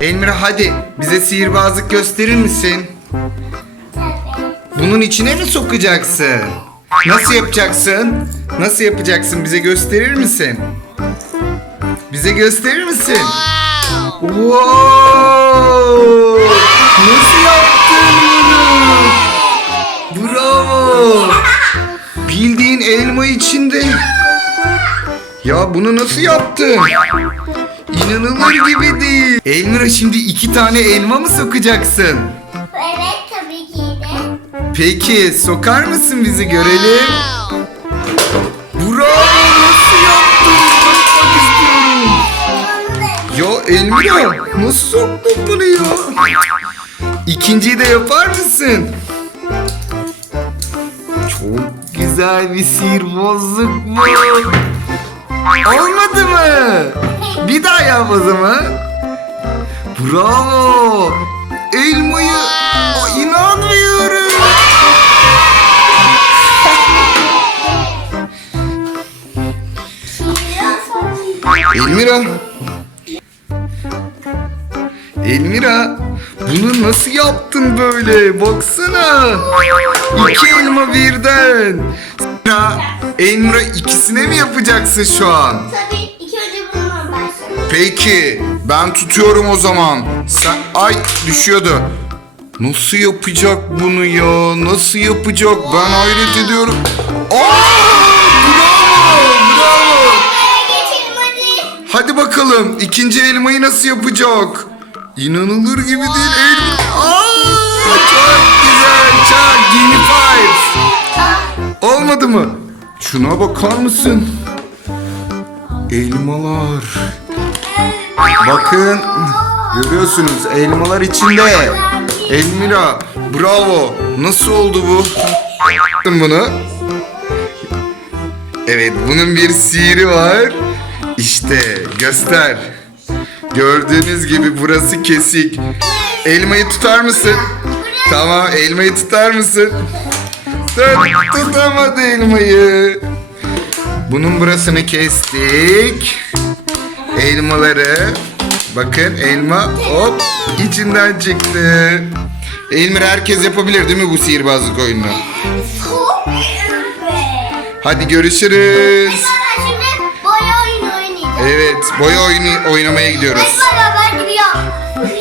Elmira hadi bize sihirbazlık gösterir misin? Bunun içine mi sokacaksın? Nasıl yapacaksın? Nasıl yapacaksın? Bize gösterir misin? Bize gösterir misin? Wow! Nasıl yaptın bunu? Bravo! Bildiğin elma içinde. Ya bunu nasıl yaptın? İnanılır gibi değil. Elmira şimdi iki tane elma mı sokacaksın? Evet tabii ki de. Peki sokar mısın bizi görelim? Bravo nasıl yaptın? Bakmak istiyorum. Ya Elmira nasıl soktun bunu ya? İkinciyi de yapar mısın? Çok güzel bir sihirbazlık bu. Olmadı mı? Bir daha yap o zaman. Bravo. Elmayı Aa, inanmıyorum. Elmira. Elmira. Bunu nasıl yaptın böyle? Baksana. İki elma birden. Ya Elmira ikisine mi yapacaksın şu an? Tabii ilk önce bununla başlayalım. Peki ben tutuyorum o zaman. Sen ay düşüyordu. Nasıl yapacak bunu ya? Nasıl yapacak? Ben hayret ediyorum. Aa! Bravo! Bravo! Geçelim hadi. Hadi bakalım ikinci elmayı nasıl yapacak? İnanılır gibi değil elma. Aa! Çok güzel. Çok. Olmadı mı? Şuna bakar mısın? Elmalar. Bakın görüyorsunuz elmalar içinde. Elmira bravo. Nasıl oldu bu? Bunu. Evet bunun bir sihiri var. İşte göster. Gördüğünüz gibi burası kesik. Elmayı tutar mısın? Tamam elmayı tutar mısın? Tut, tutamadı elmayı. Bunun burasını kestik. Elmaları. Bakın elma hop içinden çıktı. Elmir herkes yapabilir değil mi bu sihirbazlık oyununu? Hadi görüşürüz. Evet boya oyunu oynamaya gidiyoruz. Hadi